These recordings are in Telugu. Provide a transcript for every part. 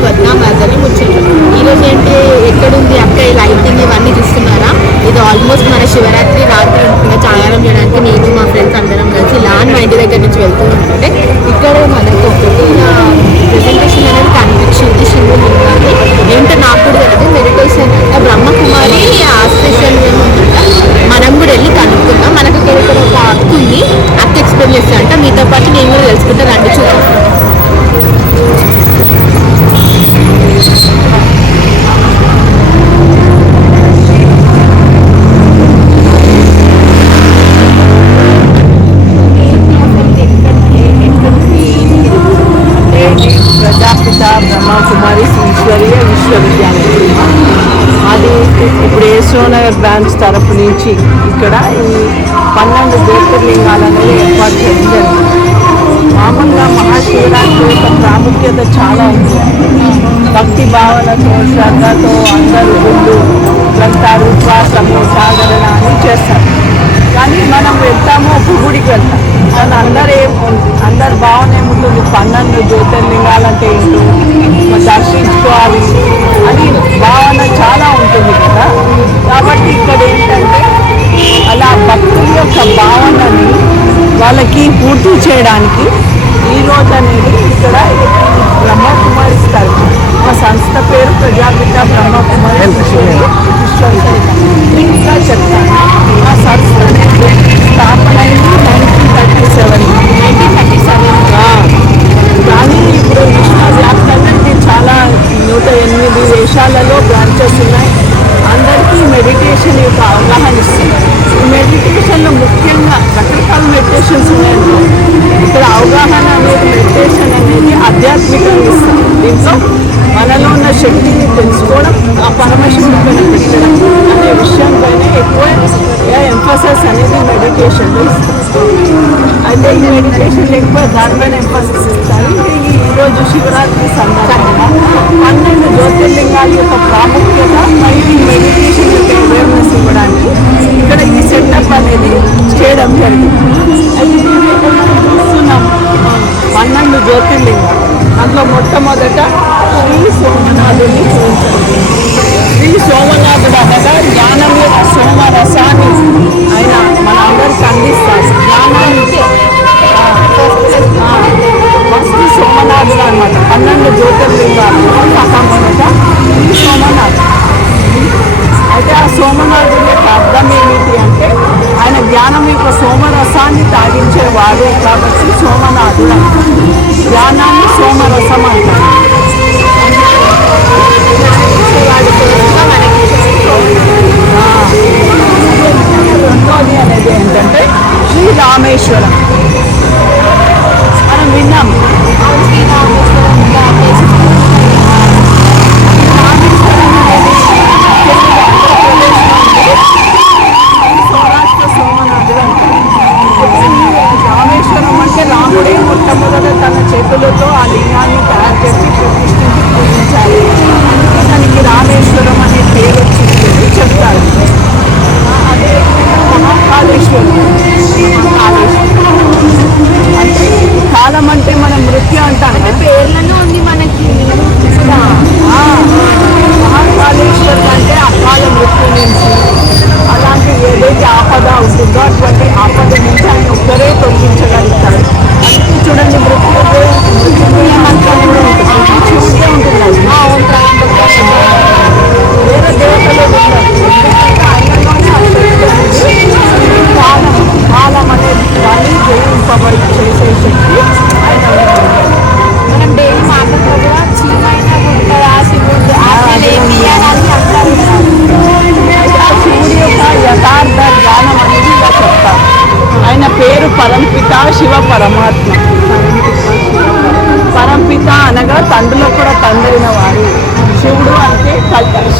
ఛానల్ వద్దాం అదని ముచ్చట్లు. ఈరోజు ఏంటి? ఎక్కడుంది అక్క? ఈ లైటింగ్ ఇవన్నీ చూస్తున్నారా? ఇది ఆల్మోస్ట్ మన శివరాత్రి రాత్రి అనుకున్న చాలారం చేయడానికి నేను మా ఫ్రెండ్స్ అందరం కలిసి లాన్ మా ఇంటి దగ్గర నుంచి వెళ్తూ ఉంటుంటే ఇక్కడ మనకు ఒకటి ప్రజెంటేషన్ అనేది కనిపించింది శివుడు ఏంటో నాకు కూడా తెలియదు మెడిటేషన్ భావనతో శ్రద్ధతో అందరూ ముందు వెళ్తారు ఉపవాసము సాగరణ అని చేస్తారు. కానీ మనం వెళ్తాము ఒక గుడికి వెళ్తాం. కానీ అందరూ ఏం అందరి భావన ఏముంటుంది పన్నెండు జ్యోతిర్లింగాలంటే ఏంటో దర్శించుకోవాలి అని భావన చాలా ఉంటుంది కదా. కాబట్టి ఇక్కడ ఏంటంటే అలా భక్తుల యొక్క భావనని వాళ్ళకి పూర్తి చేయడానికి ఈ రోజు అనేది ఇక్కడ బ్రహ్మకుమారి ఇస్తారు మా సంస్థ పేరు ప్రజాపిత బ్రహ్మకుమారి ఇంకా చెప్తాను ఆ సంస్థ స్థాపన అయింది nineteen thirty seven nineteen thirty seven కానీ ఇప్పుడు విశ్వవ్యాప్తంగా ఇది చాలా నూట ఎనిమిది దేశాలలో బ్రాంచెస్ ఉన్నాయి. అందరికీ మెడిటేషన్ యొక్క అవగాహన ఇస్తుంది. ఈ మెడిటేషన్లో ముఖ్యంగా రకరకాల మెడిటేషన్స్ ఉన్నాయండి. ఇక్కడ అవగాహన అనేది మెడిటేషన్ అనేది ఆధ్యాత్మికంగా ఇస్తుంది. దీంట్లో మనలో ఉన్న శక్తిని తెలుసుకోవడం ఆ పరమశివుడి పైన పెట్టడం అనే విషయంపైనే ఎక్కువ ఎంఫోసస్ అనేది మెడిటేషన్లో అయితే ఈ మెడిటేషన్ ఎక్కువ దానిపైన ఎంఫోసిస్ ఇస్తారు. ఈ రోజు శివరాత్రి సందర్భంగా పన్నెండు జ్యోతిర్లింగాల యొక్క ప్రాముఖ్యత మరియు ఈ మెడిటేషన్ యొక్క అవేర్నెస్ ఇవ్వడానికి ఇక్కడ ఈ సెటప్ అనేది చేయడం జరిగింది. అయితే మేము చూస్తున్నాం పన్నెండు జ్యోతిర్లింగాలు. అందులో మొట్టమొదట శ్రీ సోమనాథుని పూజించారు శ్రీ సోమనాథుడు అనగా జ్ఞానం యొక్క సోమరసాన్ని ఆయన మన అందరికి అందిస్తారు జ్ఞానానికి ఫస్ట్ సోమనాథుడు అనమాట. చూడండి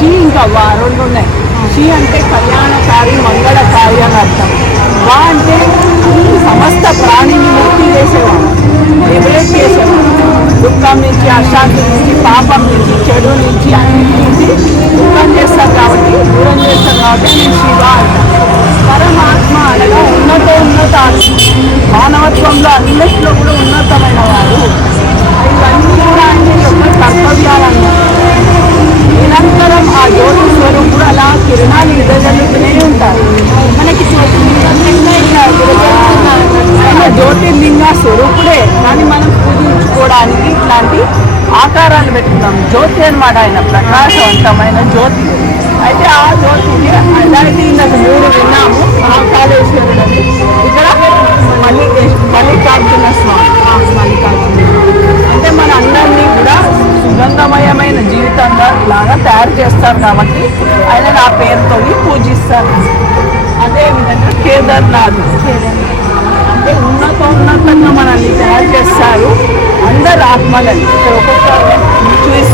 షీ ఇంకా వా రెండు ఉన్నాయి. షీ అంటే కళ్యాణకారి మంగళకారి అని అర్థం. వా అంటే ఈ సమస్త ప్రాణిని ముక్తి చేసేవాడు. లిబరేట్ చేసేవాడు. దుఃఖం నుంచి అశాంతి నుంచి పాపం నుంచి చెడు నుంచి అన్నిటి నుంచి దూరం చేస్తారు కాబట్టి దూరం చేస్తారు కాబట్టి నేను శివ అంటాను పరమాత్మ అనగా ఉన్నత ఉన్నత మానవత్వంలో అన్నిటిలో కూడా ఉన్నతమైన వారు ఇవన్నీ కూడా ఆయన యొక్క నిరంతరం ఆ జ్యోతి స్వరూపుడు అలా కిరణాలు తినే ఉంటారు. మనకి జ్యోతిర్లింగ స్వరూపుడే. దాన్ని మనం పూజించుకోవడానికి ఇట్లాంటి ఆకారాలు పెట్టుకున్నాం. జ్యోతి అనమాట ఆయన ప్రకాశవంతమైన జ్యోతి. అయితే ఆ జ్యోతికి అలాంటి ఇందాక మూడు విన్నాము. మహాకాళేశ్వరుడు ఇక్కడ మల్లికేశ్వర మల్లికార్జున స్వామి. మల్లికార్జున. అంటే మన అందరినీ కూడా సుగంధమయమైన జీవితంగా లాగా తయారు చేస్తారు కాబట్టి ఆయన ఆ పేరుతో పూజిస్తారు. అదేవిధంగా కేదార్నాథ్. అంటే ఉన్నతోన్నతంగా మనల్ని తయారు చేస్తారు. అందరు ఆత్మలని. ఒక్కొక్క చూసి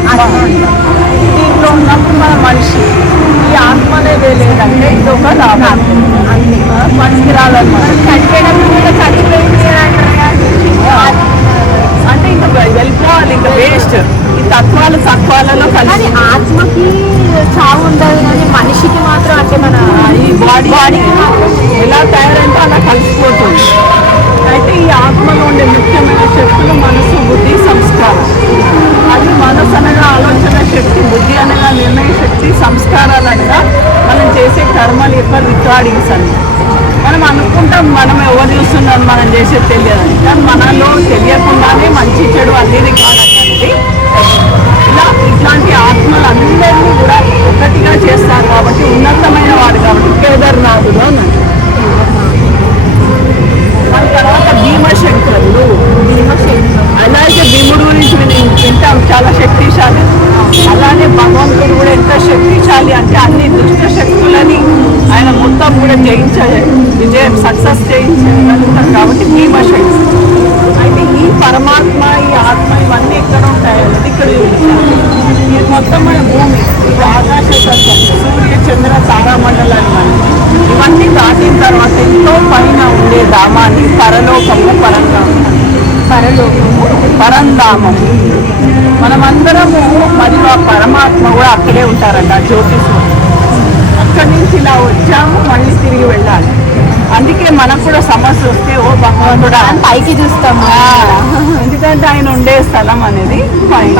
ఆత్మ దీంట్లో ఉన్నప్పుడు మన మనిషి ఈ ఆత్మ అనేది లేదంటే ఇది ఒక లాభం పనికిరాలన్నమాట చనిపోయినప్పుడు కూడా చనిపోయింది అంటే ఇంకా వెళ్ళిపోవాలి ఇంకా వేస్ట్ ఈ తత్వాలు తత్వాలలో కలిసి ఆత్మకి చావు ఉండదు కానీ మనిషికి మాత్రం అంటే మన ఈ బాడీ బాడీకి మాత్రం ఎలా తయారంటే అలా కలిసిపోతుంది అయితే ఈ ఆత్మలో ఉండే ముఖ్యమైన శక్తులు మనసు బుద్ధి సంస్కారం. మనసు అనగా ఆలోచన శక్తి బుద్ధి అనగా నిర్ణయ శక్తి సంస్కారాలు అనగా మనం చేసే కర్మల యొక్క రికార్డింగ్స్ అని మనం అనుకుంటాం మనం ఎవరు చూస్తున్నాం మనం చేసేది తెలియదని కానీ మనలో తెలియకుండానే మంచి చెడు అన్ని రికార్డ్ అనేది ఇలా ఇట్లాంటి ఆత్మలు అందరినీ కూడా ఒకటిగా చేస్తారు కాబట్టి ఉన్నతమైన వాడు కాబట్టి. కేదార్నాథుడు అని. దాని తర్వాత భీమశంకరుడు. అలాగే భీముడు గురించి విని- వింటాం చాలా శక్తిశాలి. అలానే భగవంతుడు కూడా ఎంత శక్తిశాలి అంటే అన్ని దుష్ట శక్తులని ఆయన మొత్తం కూడా జయించాలి విజయం సక్సెస్ చేయించగలుగుతాం కాబట్టి భీమశక్తి. అయితే ఈ పరమాత్మ ఈ ఆత్మ ఇవన్నీ ఎక్కడ ఉంటాయి ఇక్కడ ఇది మొత్తం మన భూమి ఇది ఆకాశ తత్వం సూర్య చంద్ర తారామండలాన్ని మనం ఇవన్నీ దాటిన తర్వాత ఎంతో పైన ఉండే ధామాన్ని పరలోకము పరంగా పరలోకము పరంధామము. మనమందరము మరియు ఆ పరమాత్మ కూడా అక్కడే ఉంటారంట ఆ జ్యోతిష్ అక్కడి నుంచి ఇలా వచ్చాము మళ్ళీ తిరిగి వెళ్ళాలి. అందుకే మనకు కూడా సమస్య వస్తే ఓ భగవంతుడా. పైకి చూస్తాం ఆ, ఎందుకంటే ఆయన ఉండే స్థలం అనేది పైన.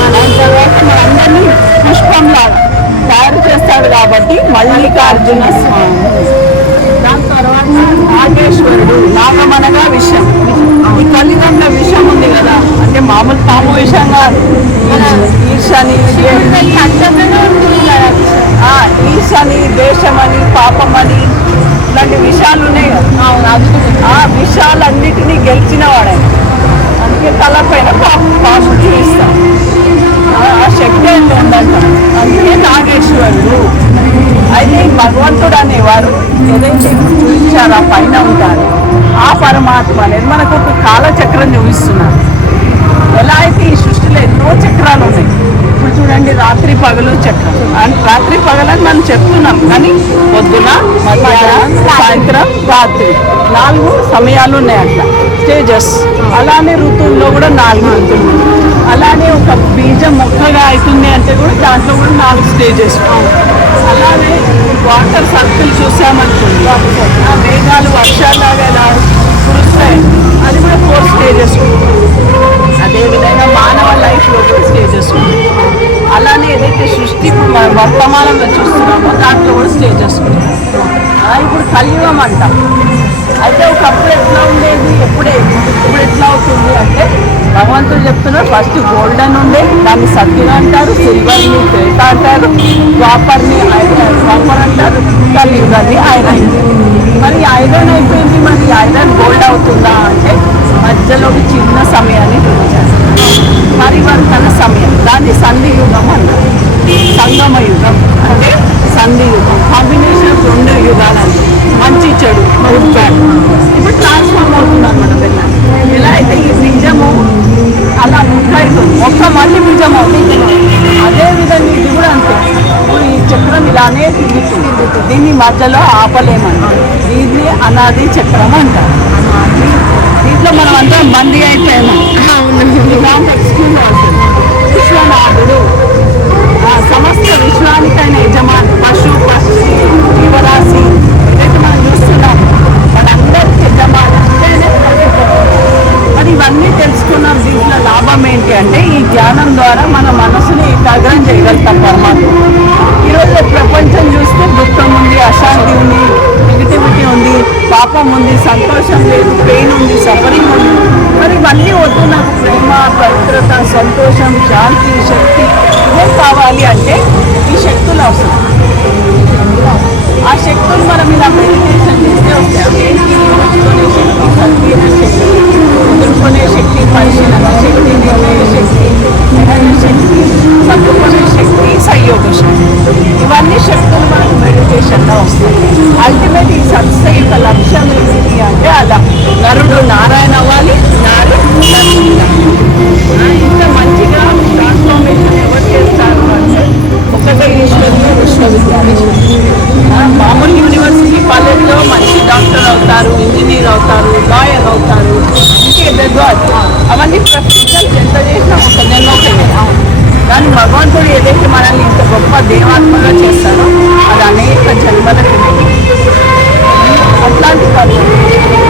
మన తర్వాత మనందరినీ పుష్పంలాగా తయారు చేస్తాడు కాబట్టి మల్లికార్జున స్వామి. దాని తర్వాత నాగేశ్వరుడు నాగమనగా విషం. ఈ కలిగంలో విషం ఉంది కదా. అంటే మామూలు పాము విషం కాదు. ఈర్షని ఈర్షని దేశమని పాపమని ఇలాంటి విషయాలు ఉన్నాయి కదా. ఆ విషయాలన్నిటినీ గెలిచిన వాడే. అందుకే తలపైన పాము పాము చూపిస్తాం ఆ- శక్తి ఆయనలో ఉందంట. అందుకే నాగేశ్వరుడు. అయితే ఈ భగవంతుడు అనేవారు ఏదైతే ఇప్పుడు చూపించారో పైన ఉంటారు ఆ పరమాత్మ అనేది మనకు ఒక కాలచక్రం చూపిస్తున్నారు. ఎలా అయితే ఈ సృష్టిలో ఎన్నో చక్రాలు ఉన్నాయి. ఇప్పుడు చూడండి రాత్రి పగలు చక్రం. అండ్ రాత్రి పగలని మనం చెప్తున్నాం కానీ పొద్దున మధ్యాహ్నం సాయంత్రం రాత్రి నాలుగు సమయాలు ఉన్నాయి అట్లా స్టేజెస్ అలానే ఋతువుల్లో కూడా నాలుగు ఋతువులు. అలానే ఒక బీజం మొక్కగా అవుతుంది అంటే కూడా దాంట్లో కూడా నాలుగు స్టేజెస్ అలానే వాటర్ సర్కిల్ చూసామనుకోండి ఆ మేఘాలు వర్షాలాగా ఎలా కురుస్తాయి. అది కూడా ఫోర్ స్టేజెస్ అదేవిధంగా మానవ లైఫ్లో కూడా స్టేజెస్ అలానే ఏదైతే సృష్టి ఇప్పుడు మనం వర్తమానంలో చూస్తున్నామో దాంట్లో కూడా స్టేజెస్ అది ఇప్పుడు కలియుగం అంటాం. అయితే ఒకప్పుడు ఎట్లా ఉండేది? ఎప్పుడే? ఇప్పుడు ఎట్లా అవుతుంది అంటే భగవంతుడు చెప్తున్నారు ఫస్ట్ గోల్డెన్ ఉండే దాన్ని సత్యం అంటారు సిల్వర్ని త్రేత అంటారు వాపర్ని ఐరన్ ద్వాపర్ అంటారు కలియుగాన్ని ఐరన్ మరి ఐరన్ అయిపోయింది మరి ఐరన్ గోల్డ్ అవుతుందా అంటే మధ్యలో ఒక చిన్న సమయాన్ని చూపించారు పరివర్తన సమయం దాన్ని సంధి యుగం అన్నారు. సంగమ యుగం అంటే సంధి యుగం కాంబినేషన్ రెండు యుగాలు అంటే దీన్ని మధ్యలో ఆపలేమంటారు. దీన్ని అనాది చక్రం అంటారు. దీంట్లో మనం అందరం మంది అయిపోయాము. విశ్వనాథుడు సమస్త విశ్వానికైన యజమాని పశు పక్షి జీవరాశి మనం చూస్తున్నాం మనందరికి యజమాని అంటేనే మరి ఇవన్నీ తెలుసుకున్నాం. దీంట్లో లాభం ఏంటి అంటే ఈ జ్ఞానం ద్వారా మన మనసుని ఏకాగ్రం చేయగలుగుతాం పరమాత్మ. ఈరోజు ప్రపంచం చూస్తే దుఃఖం ఉంది అశాంతి ఉంది నెగిటివిటీ ఉంది పాపం ఉంది సంతోషం లేదు పెయిన్ ఉంది సఫరింగ్ ఉంది. మరి ఇవన్నీ వద్దు నాకు. ప్రేమ పవిత్రత సంతోషం శాంతి శక్తి ఏం కావాలి అంటే ఈ శక్తులు అవసరం. ఆ శక్తులు మనం ఇలా మెడిటేషన్ చేస్తే వస్తాయి శక్తి సంకీర్ణ శక్తి ఎదుర్కొనే శక్తి పరిశీలన శక్తి నిర్ణయ శక్తి శక్తి సర్దుకునే శక్తి సంయోగ శక్తి. ఇవన్నీ శక్తులు మనకు మెడిటేషన్లో వస్తాయి. అల్టిమేట్ ఈ సంస్థ యొక్క లక్ష్యం ఏంటి అంటే అలా నరుడు నారాయణ అవ్వాలి నారు ఇంత మంచిగా ట్రాన్స్ఫార్మేషన్ ఎవరు చేస్తారు? ఒకటే విశ్వవిద్యాలయం మామూలు యూనివర్సిటీ కాలేజ్లో మంచి డాక్టర్ అవుతారు ఇంజనీర్ అవుతారు లాయర్ అవుతారు ఇంకేదో అవన్నీ ప్రొఫెషనల్స్ ఎంత చేసినా ఒక జన్మ కానీ భగవంతుడు ఏదైతే మనల్ని ఇంత గొప్ప దేవాత్మగా చేస్తారో అది అనేక జన్మల అట్లాంటి పనులు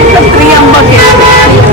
ఇట్లా త్రియంబకే కేసు.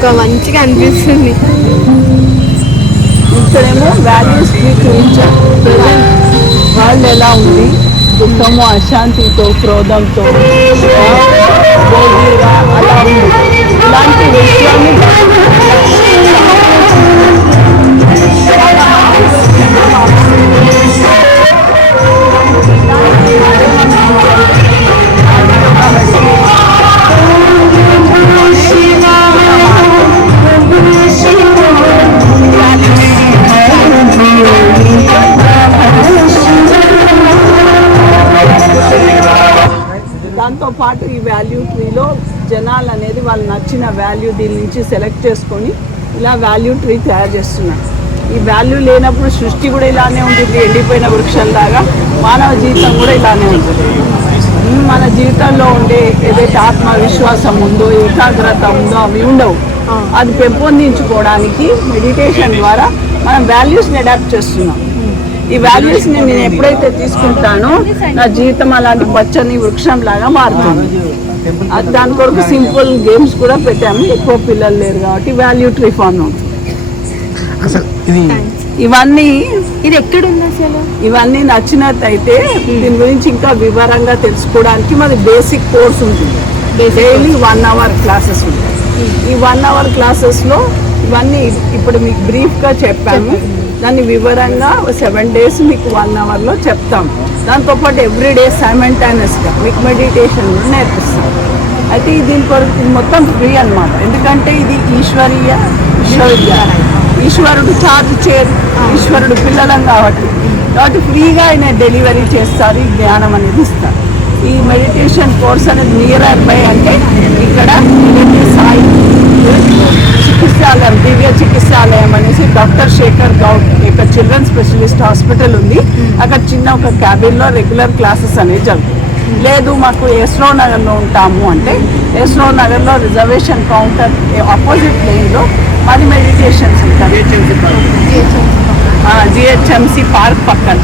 ఒక మంచిగా అనిపిస్తుంది. ఇక్కడేమో వాల్యూస్ స్వీకరించాం వరల్డ్ ఎలా ఉంది? దుఃఖము అశాంతితో క్రోధంతో. అలా ఉంది. ఇలాంటి విషయాన్ని వాల్యూ దీని నుంచి సెలెక్ట్ చేసుకొని ఇలా వాల్యూ ట్రీ తయారు చేస్తున్నారు. ఈ వాల్యూ లేనప్పుడు సృష్టి కూడా ఇలానే ఉంటుంది. ఎండిపోయిన వృక్షంలాగా మానవ జీవితం కూడా ఇలానే ఉంటుంది. మన జీవితంలో ఉండే ఏదైతే ఆత్మవిశ్వాసం ఉందో ఏకాగ్రత ఉందో అవి ఉండవు. అది పెంపొందించుకోవడానికి మెడిటేషన్ ద్వారా మనం వాల్యూస్ని అడాప్ట్ చేస్తున్నాం. ఈ వాల్యూస్ని నేను ఎప్పుడైతే తీసుకుంటానో నా జీవితం అలాంటి పచ్చని వృక్షంలాగా మారుతుంది. దాని కొరకు సింపుల్ గేమ్స్ కూడా పెట్టాము ఎక్కువ పిల్లలు లేరు కాబట్టి వాల్యూ ట్రీ ఫామ్ అసలు ఇది ఇవన్నీ ఇది ఎక్కడ ఉంది అసలు? ఇవన్నీ నచ్చినట్టయితే దీని గురించి ఇంకా వివరంగా తెలుసుకోవడానికి మరి బేసిక్ కోర్స్ ఉంటుంది. డైలీ వన్ అవర్ క్లాసెస్ ఉంటాయి. ఈ వన్ అవర్ క్లాసెస్లో ఇవన్నీ ఇప్పుడు మీకు బ్రీఫ్గా చెప్పాము. దాన్ని వివరంగా సెవెన్ డేస్ మీకు వన్ అవర్లో చెప్తాం. దాంతోపాటు ఎవ్రీ డే సైమెంటైనస్గా మీకు మెడిటేషన్ కూడా నేర్పిస్తాం. అయితే దీని కొరకు మొత్తం ఫ్రీ అన్నమాట. ఎందుకంటే ఇది ఈశ్వరీయ విశ్వవిద్యాలయం. ఈశ్వరుడు చార్జ్ చేయరు. ఈశ్వరుడు పిల్లలం కాబట్టి. కాబట్టి ఫ్రీగా ఆయన డెలివరీ చేస్తారు ఈ జ్ఞానం అనేది ఇస్తారు. ఈ మెడిటేషన్ కోర్స్ అనేది నియర్ బై అంటే ఇక్కడ సాయి. చికిత్సాలయం దివ్య చికిత్సాలయం అనేసి డాక్టర్ శేఖర్ గౌడ్ యొక్క చిల్డ్రన్ స్పెషలిస్ట్ హాస్పిటల్ ఉంది. అక్కడ చిన్న ఒక క్యాబిన్లో రెగ్యులర్ క్లాసెస్ అనేవి జరుగుతాయి. లేదు మాకు ఎస్రో నగర్లో ఉంటాము అంటే ఎస్రో నగర్లో రిజర్వేషన్ కౌంటర్ ఆపోజిట్ లేన్లో మరి మెడిటేషన్స్ ఉంటాయి. జిహెచ్ఎంసి పార్క్ పక్కన.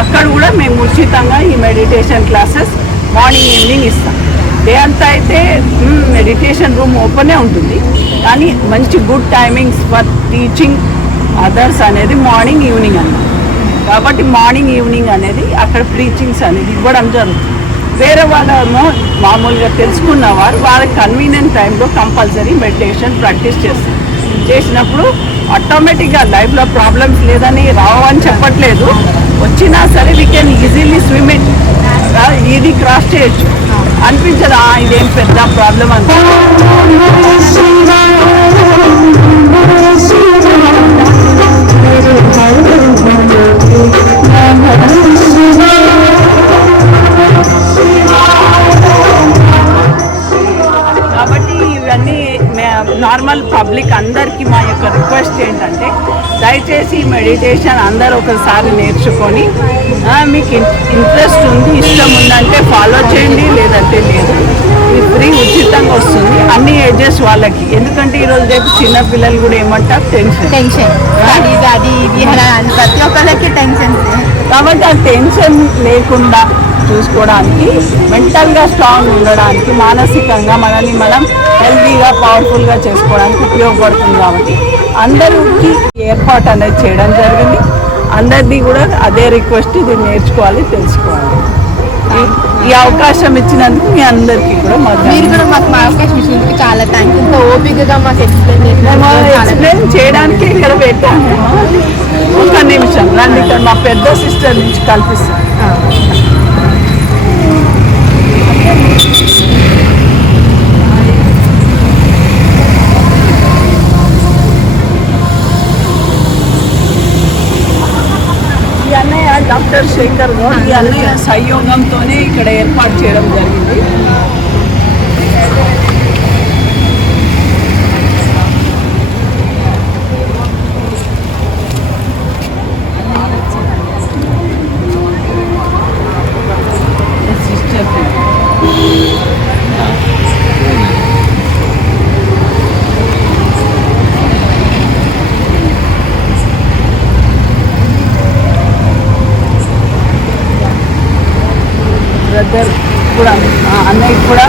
అక్కడ కూడా మేము ఉచితంగా ఈ మెడిటేషన్ క్లాసెస్ మార్నింగ్ ఈవినింగ్ ఇస్తాం. డే అంతా అయితే మెడిటేషన్ రూమ్ ఓపెనే ఉంటుంది. కానీ మంచి good timings for teaching others అనేది మార్నింగ్ ఈవినింగ్ అన్నమాట కాబట్టి మార్నింగ్ ఈవినింగ్ అనేది అక్కడ ప్రీచింగ్స్ అనేది ఇవ్వడం జరుగుతుంది. వేరే వాళ్ళేమో మామూలుగా తెలుసుకున్న వారు వాళ్ళకి కన్వీనియంట్ టైంలో కంపల్సరీ మెడిటేషన్ ప్రాక్టీస్ చేస్తారు. చేసినప్పుడు ఆటోమేటిక్గా లైఫ్లో ప్రాబ్లమ్స్ లేదని రావని చెప్పట్లేదు. వచ్చినా సరే we can easily swim it ఇది క్రాస్ చేయొచ్చు అనిపించదా ఇదేం పెద్ద ప్రాబ్లం అంత you. నార్మల్ పబ్లిక్ అందరికీ మా యొక్క రిక్వెస్ట్ ఏంటంటే దయచేసి మెడిటేషన్ అందరూ ఒకసారి నేర్చుకొని మీకు ఇంట్రెస్ట్ ఉంది ఇష్టం ఉందంటే ఫాలో చేయండి లేదంటే లేదు. ఇది ఫ్రీ ఉచితంగా వస్తుంది అన్ని ఏజెస్ వాళ్ళకి. ఎందుకంటే ఈరోజు రేపు చిన్న పిల్లలు కూడా ఏమంటారు? టెన్షన్ టెన్షన్ అది ప్రతి ఒక్కరికి టెన్షన్ కాబట్టి ఆ టెన్షన్ లేకుండా చూసుకోవడానికి మెంటల్గా స్ట్రాంగ్ ఉండడానికి మానసికంగా మనల్ని మనం హెల్తీగా పవర్ఫుల్గా చేసుకోవడానికి ఉపయోగపడుతుంది కాబట్టి అందరికీ ఏర్పాటు అనేది చేయడం జరిగింది. అందరిది కూడా అదే రిక్వెస్ట్ ఇది నేర్చుకోవాలి తెలుసుకోవాలి. ఈ- అవకాశం ఇచ్చినందుకు మీ అందరికీ కూడా మా మీరు కూడా మాకు మా అవకాశం ఇచ్చినందుకు చాలా థ్యాంక్స్ ఇంత ఓపికగా మాకు ఎక్స్ప్లెయిన్ ఎక్స్ప్లెయిన్ చేయడానికి ఇక్కడ పెట్టాము. ఒక నిమిషం. రండి ఇక్కడ మా పెద్ద సిస్టర్ నుంచి కల్పిస్తాను ఈ అన్నయ్య డాక్టర్ శేఖర్ గౌడ్ ఈ అన్నయ్య సహయోగంతోనే ఇక్కడ ఏర్పాటు చేయడం జరిగింది. అన్నయ్య కూడా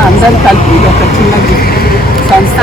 అందరం కలిపి ఒక చిన్న సంస్థ